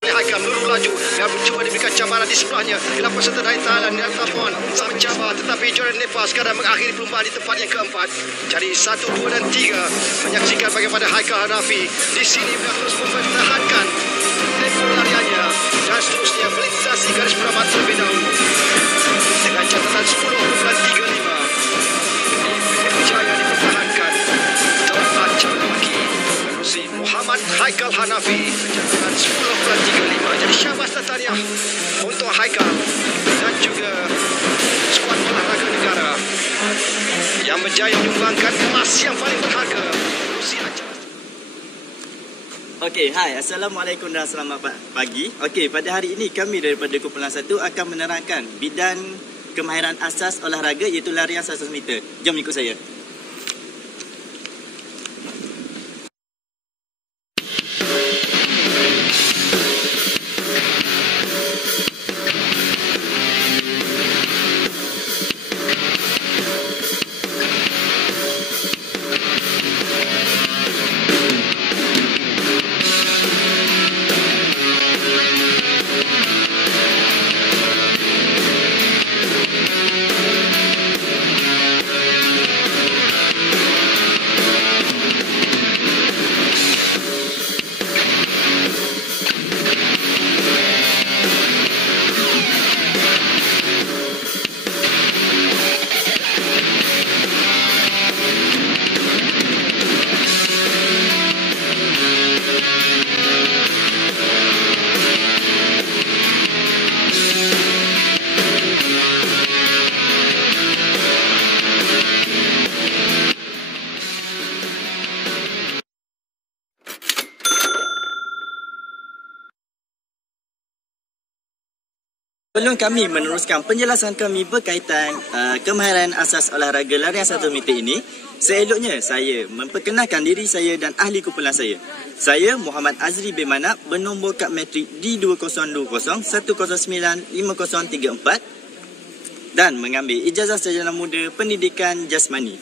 Haikal meluru laju dan cuba diberikan cabaran di sebelahnya. Bila peserta dari Thailand Nil Tafon sangat mencabar, tetapi Jordan Nepal sekadar mengakhiri perlumbaan di tempat yang keempat. Jadi 1, 2 dan 3 menyaksikan bagaimana Haikal Hanafi di sini terus mempertahankan tempo lariannya dan seterusnya melintasi garis penamat terlebih dahulu dengan catatan 10.35. Berjaya dipertahankan tempat calon lelaki menerusi Muhammad Haikal Hanafi catatan 10.35. Jadi syabas dan tahniah untuk Haikal dan juga skuad olahraga negara yang berjaya menyumbangkan emas yang paling berharga menerusi acara. Okey, hai. Assalamualaikum dan selamat pagi. Okey, pada hari ini kami daripada Kumpulan 1 akan menerangkan bidang kemahiran asas olahraga iaitu larian 100 meter. Jom ikut saya. Sebelum kami meneruskan penjelasan kami berkaitan kemahiran asas olahraga larian 1 meter ini, seeloknya saya memperkenalkan diri saya dan ahli kumpulan saya. Saya Muhammad Azri bin Manap bernombor kad matrik D202010095034 dan mengambil ijazah sarjana muda pendidikan jasmani.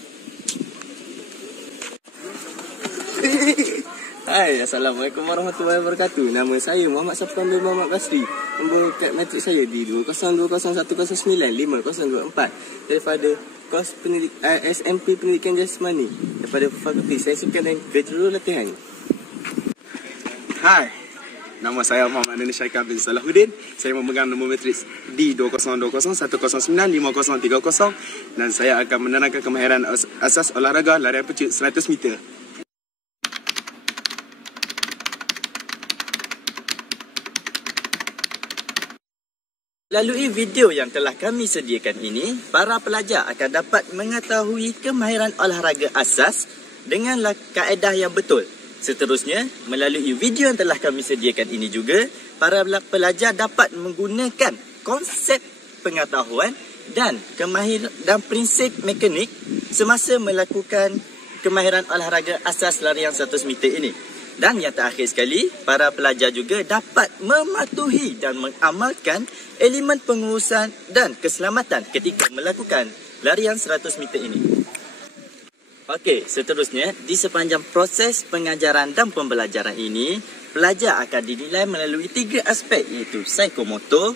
Hai, Assalamualaikum warahmatullahi wabarakatuh. Nama saya Muhammad Safwan bin Muhammad Basri. Nombor kad matrik saya di 202010955024 daripada kos SMP Pendidikan Jasmani daripada Fakulti Sains Sukan dan Veteran Latihan. Hai, nama saya Muhammad Syaikhal bin Salahuddin. Saya memegang nombor matrik D202010095030 dan saya akan menerangkan kemahiran asas olahraga larian pecut 100 meter. Melalui video yang telah kami sediakan ini, para pelajar akan dapat mengetahui kemahiran olahraga asas dengan kaedah yang betul. Seterusnya, melalui video yang telah kami sediakan ini juga, para pelajar dapat menggunakan konsep pengetahuan dan prinsip mekanik semasa melakukan kemahiran olahraga asas larian 100 meter ini. Dan yang terakhir sekali, para pelajar juga dapat mematuhi dan mengamalkan elemen pengurusan dan keselamatan ketika melakukan larian 100 meter ini. Okey, seterusnya, di sepanjang proses pengajaran dan pembelajaran ini, pelajar akan dinilai melalui 3 aspek iaitu psikomotor,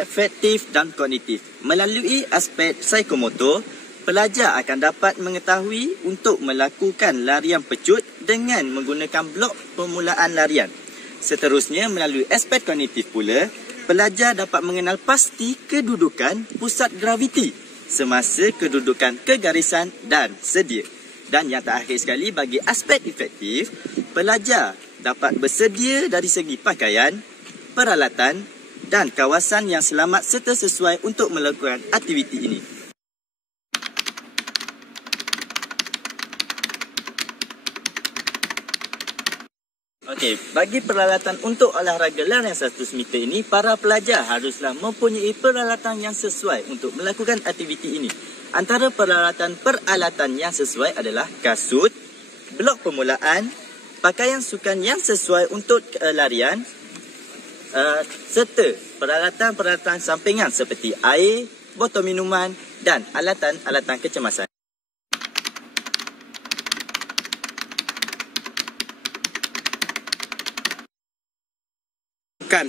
afektif dan kognitif. Melalui aspek psikomotor, pelajar akan dapat mengetahui untuk melakukan larian pecut dengan menggunakan blok permulaan larian. Seterusnya, melalui aspek kognitif pula, pelajar dapat mengenal pasti kedudukan pusat graviti semasa kedudukan kegarisan dan sedia. Dan yang terakhir sekali, bagi aspek efektif, pelajar dapat bersedia dari segi pakaian, peralatan dan kawasan yang selamat serta sesuai untuk melakukan aktiviti ini. Okey, bagi peralatan untuk olahraga larian 100 meter ini, para pelajar haruslah mempunyai peralatan yang sesuai untuk melakukan aktiviti ini. Antara peralatan yang sesuai adalah kasut, blok permulaan, pakaian sukan yang sesuai untuk larian, serta peralatan-peralatan sampingan seperti air, botol minuman dan alatan-alatan kecemasan. sukan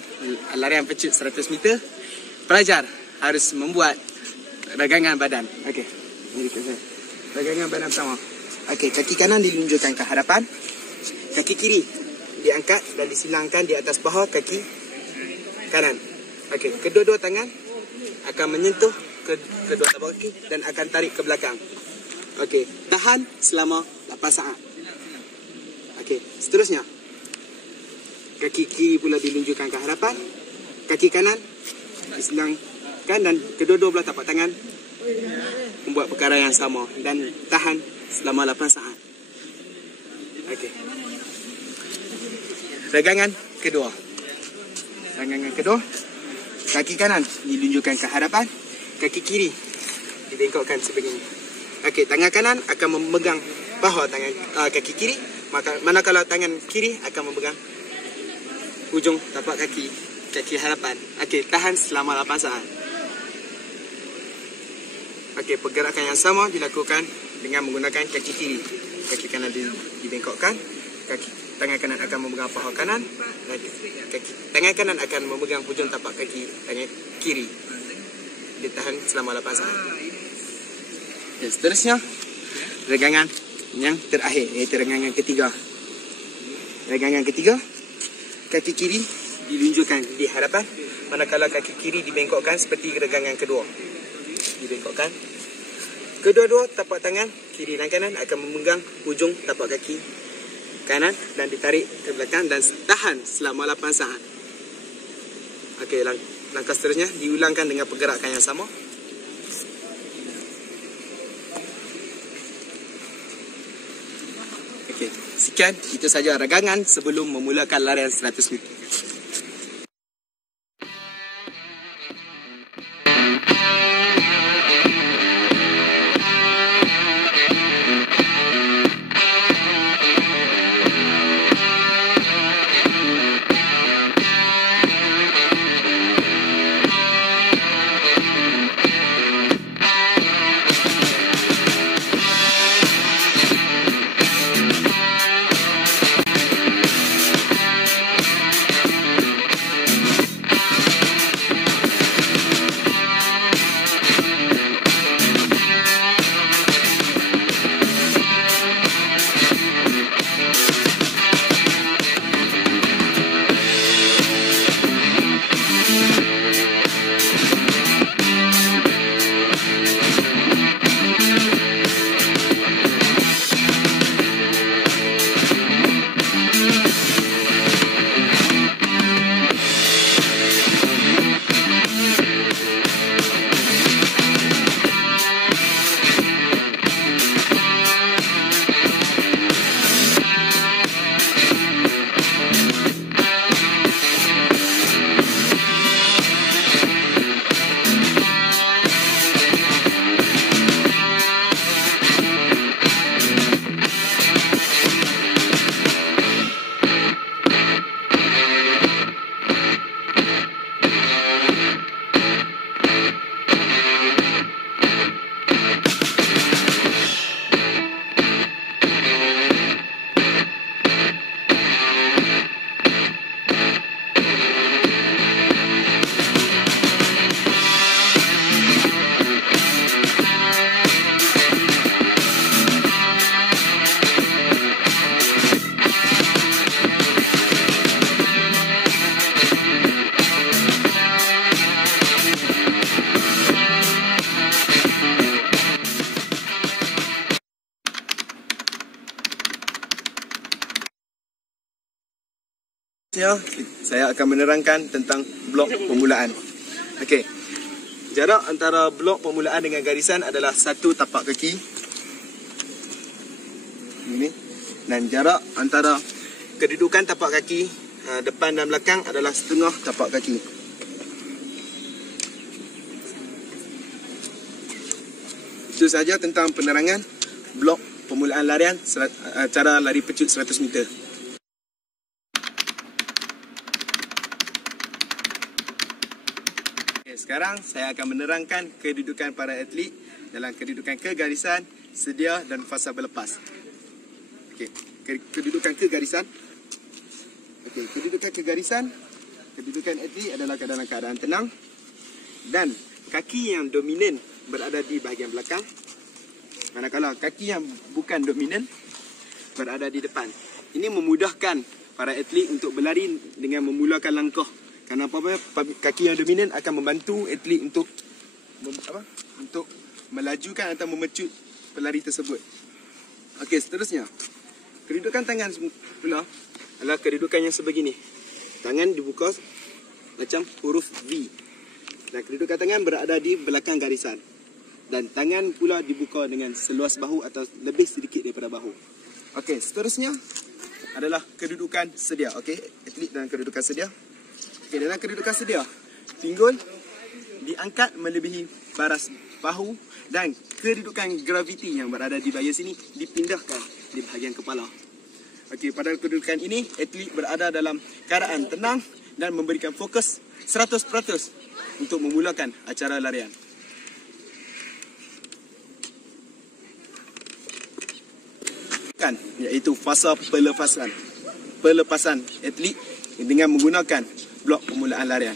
larian pecut 100 meter, pelajar harus membuat ragangan badan. Okey. Mari kita ragangan badan pertama. Okey, kaki kanan dilunjukkan ke hadapan. Kaki kiri diangkat dan disilangkan di atas paha kaki kanan. Okey, kedua-dua tangan akan menyentuh kedua tapak kaki dan akan tarik ke belakang. Okey, tahan selama 8 saat. Okey, seterusnya. Kaki kiri pula dilunjukkan ke hadapan. Kaki kanan disilangkan dan kedua-dua belah tapak tangan membuat perkara yang sama dan tahan selama 8 saat. Okey. Ragangan kedua. Ragangan kedua. Kaki kanan dilunjukkan ke hadapan. Kaki kiri dibengkokkan sebegini. Okey, tangan kanan akan memegang paha tangan kaki kiri, manakala tangan kiri akan memegang hujung tapak kaki hadapan. Okey, tahan selama 8 saat. Okey, pergerakan yang sama dilakukan dengan menggunakan kaki kiri. Kaki kanan dibengkokkan, tangan kanan akan memegang paha kanan dan tangan kanan akan memegang hujung tapak kaki tangan kiri. Ditahan selama 8 saat. Dan seterusnya, ragangan yang terakhir, iaitu ragangan ketiga. Ragangan ketiga, kaki kiri dilunjukkan di hadapan, manakala kaki kiri dibengkokkan seperti ragangan kedua. Dibengkokkan. Kedua-dua tapak tangan kiri dan kanan akan memegang hujung tapak kaki kanan dan ditarik ke belakang dan tahan selama 8 saat. Okey, langkah seterusnya diulangkan dengan pergerakan yang sama. Okey, sekian itu saja ragangan sebelum memulakan larian 100 meter. Saya akan menerangkan tentang blok permulaan. Okey. Jarak antara blok permulaan dengan garisan adalah 1 tapak kaki. Ini. Dan jarak antara kedudukan tapak kaki depan dan belakang adalah 1/2 tapak kaki. Itu saja tentang penerangan blok permulaan larian cara lari pecut 100 meter. Sekarang saya akan menerangkan kedudukan para atlet dalam kedudukan kegarisan, sedia dan fasa berlepas. Okey, kedudukan kegarisan. Okey, kedudukan kegarisan. kedudukan atlet adalah dalam keadaan tenang dan kaki yang dominan berada di bahagian belakang, manakala kaki yang bukan dominan berada di depan. Ini memudahkan para atlet untuk berlari dengan memulakan langkah. Kerana kaki yang dominan akan membantu atlet untuk melajukan atau memecut pelari tersebut. Okey, seterusnya. Kedudukan tangan pula adalah kedudukan yang sebegini. Tangan dibuka macam huruf V. Dan kedudukan tangan berada di belakang garisan. Dan tangan pula dibuka dengan seluas bahu atau lebih sedikit daripada bahu. Okey, seterusnya adalah kedudukan sedia. Okey, atlet dalam kedudukan sedia. Okey, dalam kedudukan sedia, pinggul diangkat melebihi baras bahu dan kedudukan graviti yang berada di bahagian sini dipindahkan di bahagian kepala. Okey, pada kedudukan ini, atlet berada dalam keadaan tenang dan memberikan fokus 100% untuk memulakan acara larian. Iaitu fasa pelepasan. Pelepasan atlet dengan menggunakan blok permulaan larian.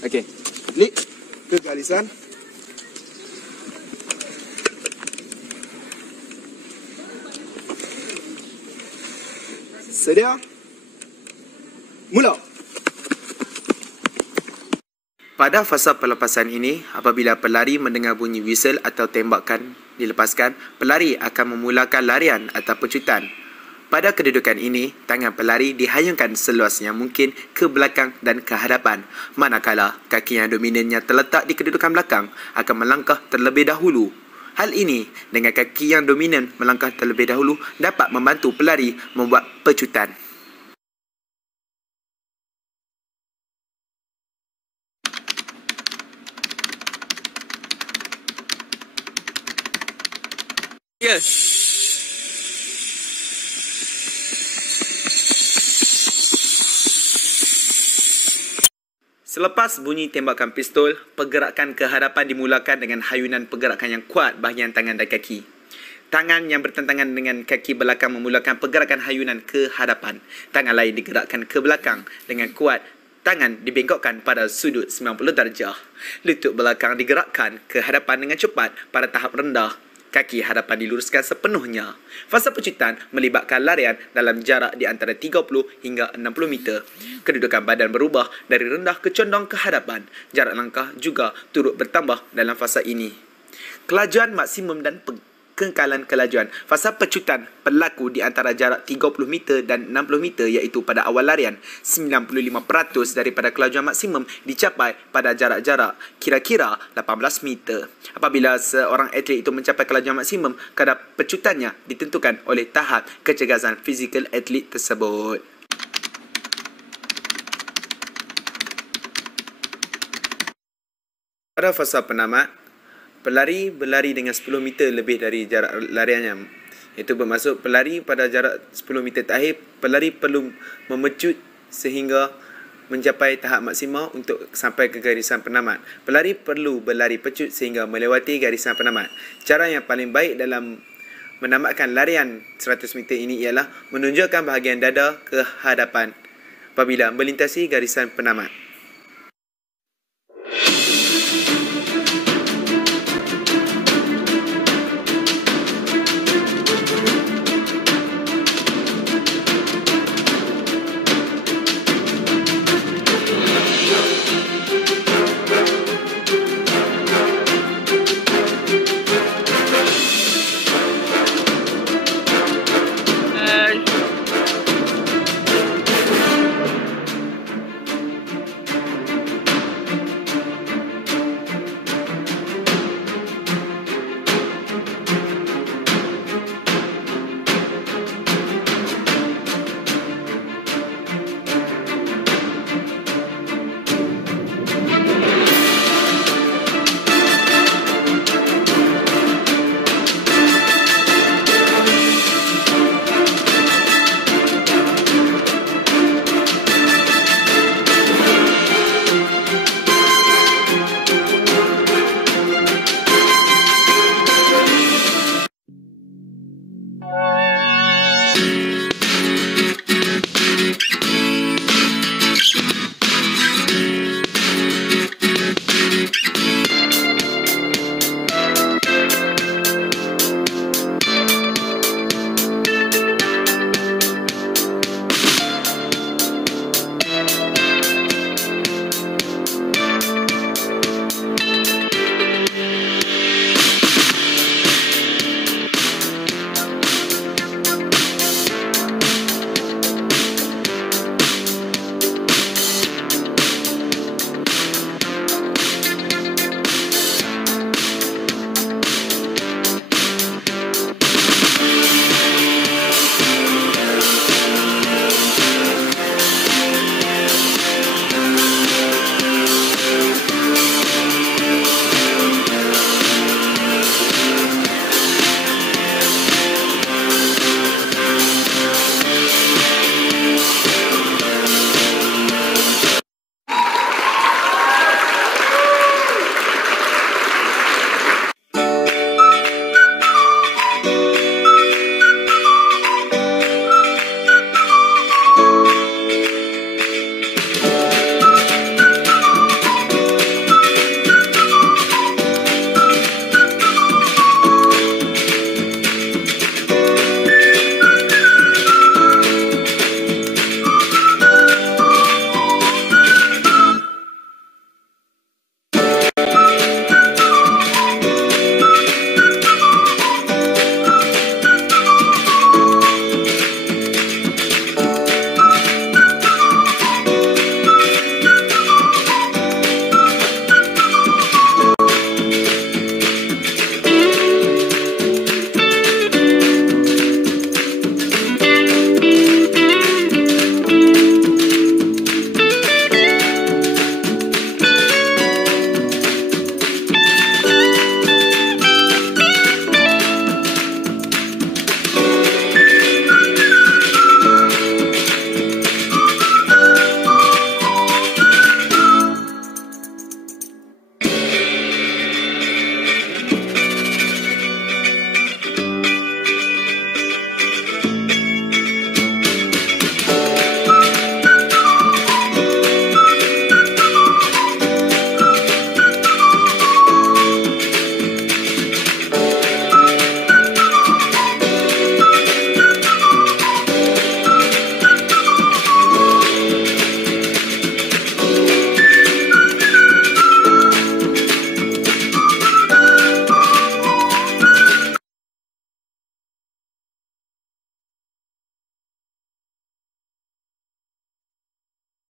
Okey, atlet ke garisan. Sedia. Mula. Pada fasa pelepasan ini, apabila pelari mendengar bunyi whistle atau tembakan dilepaskan, pelari akan memulakan larian atau pecutan. Pada kedudukan ini, tangan pelari dihayungkan seluasnya mungkin ke belakang dan ke hadapan, manakala kaki yang dominannya terletak di kedudukan belakang akan melangkah terlebih dahulu. Hal ini dengan kaki yang dominan melangkah terlebih dahulu dapat membantu pelari membuat pecutan. Yes. Selepas bunyi tembakan pistol, pergerakan ke hadapan dimulakan dengan hayunan pergerakan yang kuat bahagian tangan dan kaki. Tangan yang bertentangan dengan kaki belakang memulakan pergerakan hayunan ke hadapan. Tangan lain digerakkan ke belakang dengan kuat. Tangan dibengkokkan pada sudut 90 darjah. Lutut belakang digerakkan ke hadapan dengan cepat pada tahap rendah. Kaki hadapan diluruskan sepenuhnya. Fasa pecutan melibatkan larian dalam jarak di antara 30 hingga 60 meter. Kedudukan badan berubah dari rendah ke condong ke hadapan. Jarak langkah juga turut bertambah dalam fasa ini. Kelajuan maksimum dan kengkalan kelajuan. Fasa pecutan berlaku di antara jarak 30 meter dan 60 meter iaitu pada awal larian. 95% daripada kelajuan maksimum dicapai pada jarak-jarak kira-kira 18 meter. Apabila seorang atlet itu mencapai kelajuan maksimum, kadar pecutannya ditentukan oleh tahap kecergasan fizikal atlet tersebut. Pada fasa penamat, pelari berlari dengan 10 meter lebih dari jarak lariannya. Itu bermaksud pelari pada jarak 10 meter terakhir, pelari perlu memecut sehingga mencapai tahap maksimal untuk sampai ke garisan penamat. Pelari perlu berlari pecut sehingga melewati garisan penamat. Cara yang paling baik dalam menamatkan larian 100 meter ini ialah menunjukkan bahagian dada ke hadapan apabila melintasi garisan penamat.